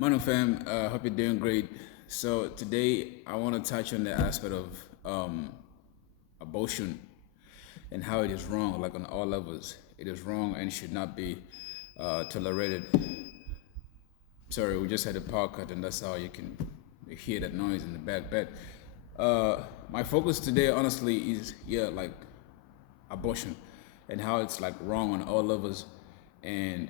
Morning, fam. Hope you're doing great. So today I want to touch on the aspect of abortion and how it is wrong, like on all levels. It is wrong and should not be tolerated. Sorry, we just had a power cut, and that's how you can hear that noise in the back. But my focus today, honestly, is like abortion and how it's like wrong on all levels, and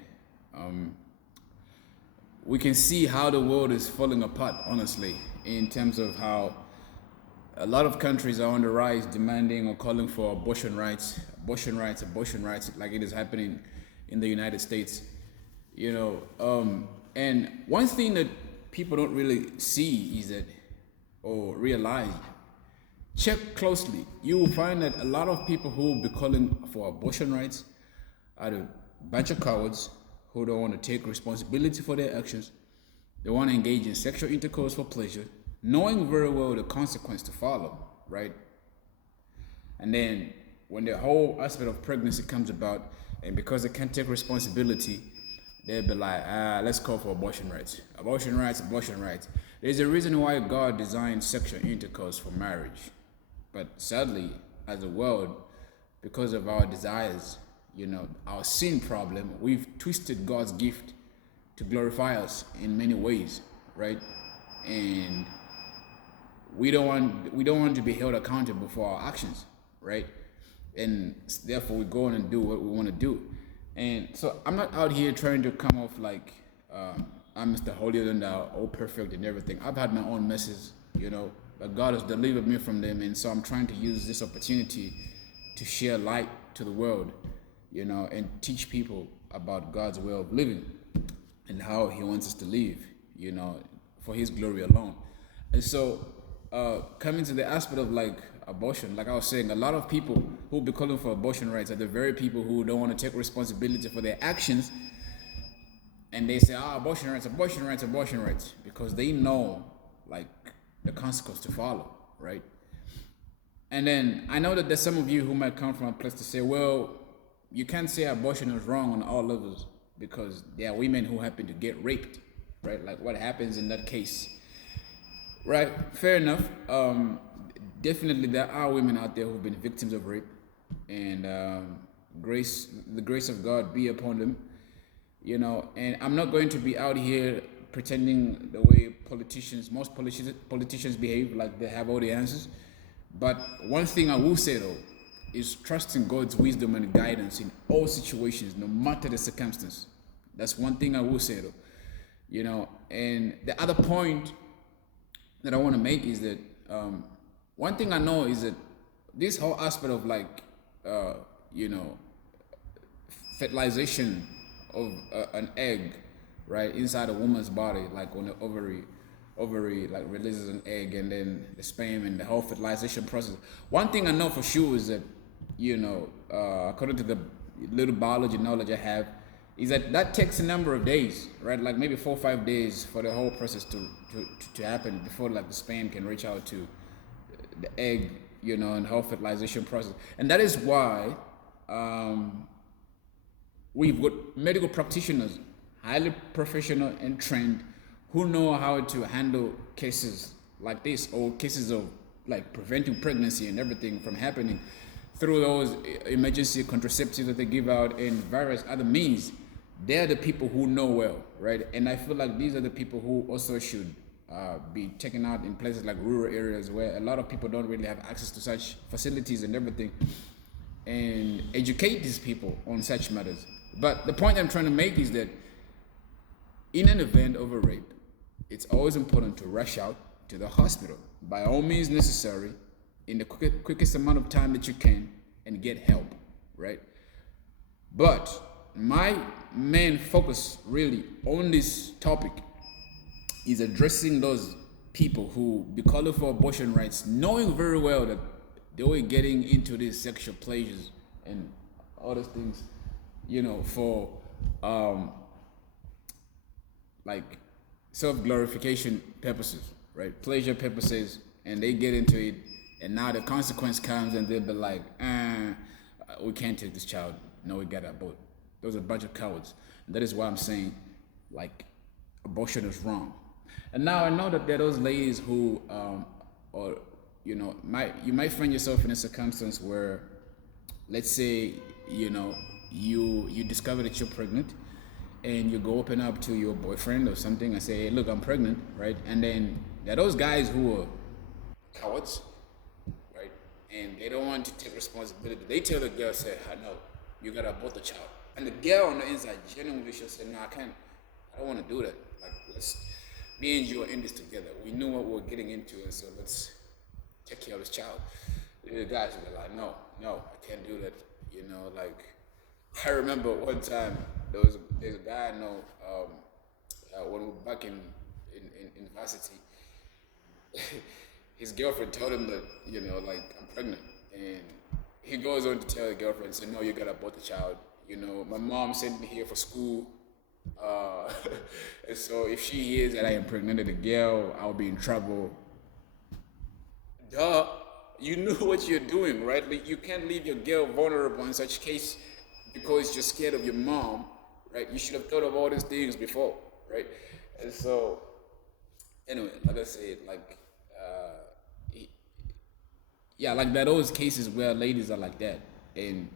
we can see how the world is falling apart, honestly, in terms of how a lot of countries are on the rise demanding or calling for abortion rights, like it is happening in the United States. And one thing that people don't really see is that, or realize, check closely. You will find that a lot of people who will be calling for abortion rights are a bunch of cowards who don't want to take responsibility for their actions. They want to engage in sexual intercourse for pleasure, knowing very well the consequence to follow, right? And then when the whole aspect of pregnancy comes about, and because they can't take responsibility, they'll be like, let's call for abortion rights. Abortion rights, abortion rights. There's a reason why God designed sexual intercourse for marriage. But sadly, as a world, because of our desires, our sin problem, we've twisted God's gift to glorify us in many ways, right? And we don't want to be held accountable for our actions, right? And therefore we go on and do what we want to do. And so I'm not out here trying to come off like I'm Mr. Holier than thou, all perfect and everything. I've had my own messes, but God has delivered me from them, and so I'm trying to use this opportunity to share light to the world, and teach people about God's way of living and how He wants us to live, for His glory alone. And so, coming to the aspect of like abortion, like I was saying, a lot of people who be calling for abortion rights are the very people who don't want to take responsibility for their actions, and they say, abortion rights, abortion rights, abortion rights, because they know like the consequence to follow, right? And then I know that there's some of you who might come from a place to say, well, you can't say abortion is wrong on all levels because there are women who happen to get raped, right? Like what happens in that case, right? Fair enough. Definitely there are women out there who've been victims of rape, and the grace of God be upon them, And I'm not going to be out here pretending the way most politicians behave, like they have all the answers. But one thing I will say though is trusting God's wisdom and guidance in all situations, no matter the circumstance. That's one thing I will say though, And the other point that I want to make is that one thing I know is that this whole aspect of like, you know, fertilization of an egg, right, inside a woman's body, like when the ovary like releases an egg, and then the sperm and the whole fertilization process. One thing I know for sure is that, according to the little biology knowledge I have, is that takes a number of days, right? Like maybe 4 or 5 days for the whole process to happen before like the sperm can reach out to the egg, and the whole fertilization process. And that is why we've got medical practitioners, highly professional and trained, who know how to handle cases like this, or cases of like preventing pregnancy and everything from happening through those emergency contraceptives that they give out and various other means. They're the people who know well, right? And I feel like these are the people who also should be taken out in places like rural areas where a lot of people don't really have access to such facilities and everything, and educate these people on such matters. But the point I'm trying to make is that in an event of a rape, it's always important to rush out to the hospital by all means necessary in the quickest amount of time that you can and get help, right? But my main focus really on this topic is addressing those people who be calling for abortion rights, knowing very well that they were getting into these sexual pleasures and other things, for like self-glorification purposes, right? Pleasure purposes, and they get into it, and now the consequence comes, and they'll be like, we can't take this child. No, we gotta abort. Those are a bunch of cowards. And that is why I'm saying, like, abortion is wrong. And now I know that there are those ladies who, or you might find yourself in a circumstance where, let's say, you discover that you're pregnant, and you go open up to your boyfriend or something and say, hey, look, I'm pregnant, right? And then there are those guys who are cowards, right? And they don't want to take responsibility. They tell the girl, say, I know, you gotta abort the child. And the girl on the inside genuinely should say, no, I don't want to do that. Like, me and you are in this together. We knew what we were getting into, and so let's take care of this child. The guys will be like, no, I can't do that. I remember one time there's a guy I know when we were back in university. His girlfriend told him that I'm pregnant, and he goes on to tell the girlfriend, say, no, you gotta abort the child. My mom sent me here for school. And so if she hears that I impregnated a girl, I'll be in trouble. Duh, you knew what you're doing, right? Like, you can't leave your girl vulnerable in such case because you're scared of your mom, right? You should have thought of all these things before, right? And so, anyway, like I said, like there are those cases where ladies are like that, and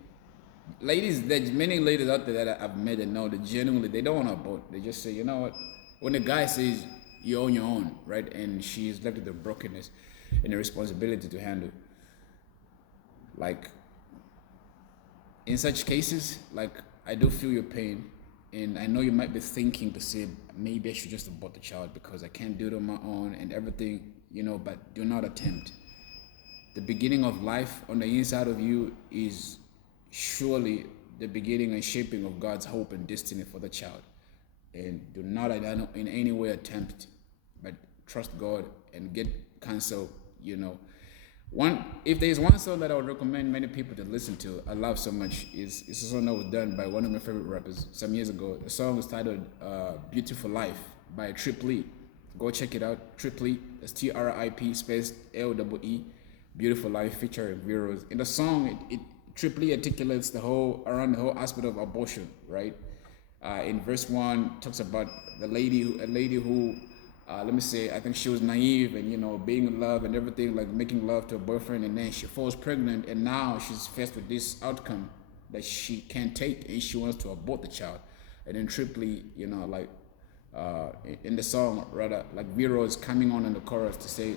there's many ladies out there that I've met that know that genuinely they don't want to abort. They just say, you know what? When the guy says you're on your own, right, and she's left with the brokenness and the responsibility to handle, like in such cases, like I do feel your pain, and I know you might be thinking to say maybe I should just abort the child because I can't do it on my own and everything, but do not attempt. The beginning of life on the inside of you is surely the beginning and shaping of God's hope and destiny for the child. And do not in any way attempt, but trust God and get counsel. If there's one song that I would recommend many people to listen to, I love so much, it's a song that was done by one of my favorite rappers some years ago. The song is titled Beautiful Life by Trip Lee. Go check it out. Trip Lee, that's TRIP space LEE, Beautiful Life featuring Veros. In the song, it Trip Lee articulates the whole aspect of abortion, right? In verse 1, talks about a lady who, let me say, I think she was naive and, being in love and everything, like making love to a boyfriend, and then she falls pregnant, and now she's faced with this outcome that she can't take, and she wants to abort the child. And then Trip Lee, in the song, rather, like Vero is coming on in the chorus to say,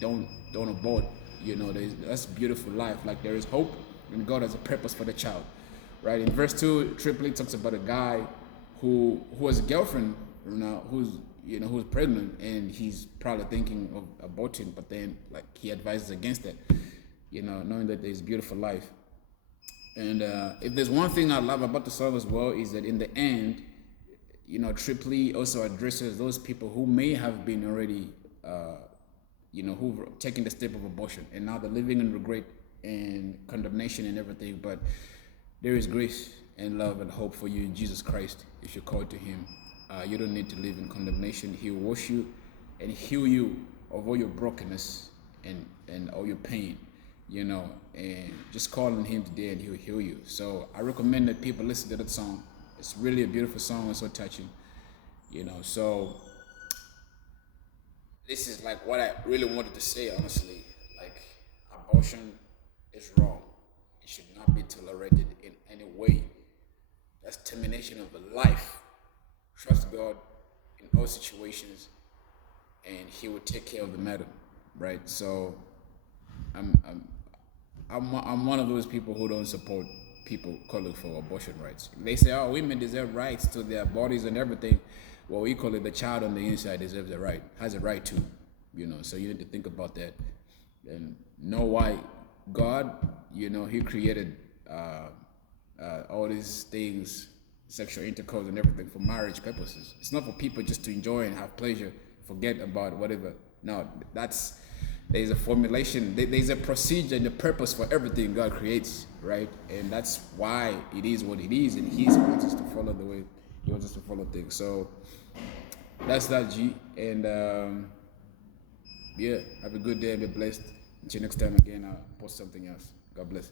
don't abort, that's beautiful life. Like, there is hope, and God has a purpose for the child, right? In verse 2, Trip Lee talks about a guy who has a girlfriend, who's pregnant, and he's probably thinking of aborting, but then he advises against it, knowing that there's beautiful life. And if there's one thing I love about the song as well, is that in the end, Trip Lee also addresses those people who may have been already, who've taken the step of abortion, and now they're living in regret and condemnation and everything. But there is grace and love and hope for you in Jesus Christ if you're called to Him. You don't need to live in condemnation. He'll wash you and heal you of all your brokenness and all your pain, and just call on Him today and He'll heal you. So I recommend that people listen to that song. It's really a beautiful song and so touching, so this is like what I really wanted to say, honestly. Like, abortion is wrong. It should not be tolerated in any way. That's termination of a life. Trust God in all situations, and He will take care of the matter, right? So, I'm one of those people who don't support people calling for abortion rights. They say, "Oh, women deserve rights to their bodies and everything." Well, equally, the child on the inside deserves a right, has a right to, So you need to think about that and know why God, He created all these things, sexual intercourse and everything, for marriage purposes. It's not for people just to enjoy and have pleasure, forget about whatever. No, there's a formulation, there's a procedure and a purpose for everything God creates, right? And that's why it is what it is, and He wants us to follow the way He wants us to follow things. So that's that, G. And have a good day and be blessed. Until next time again, I'll post something else. God bless.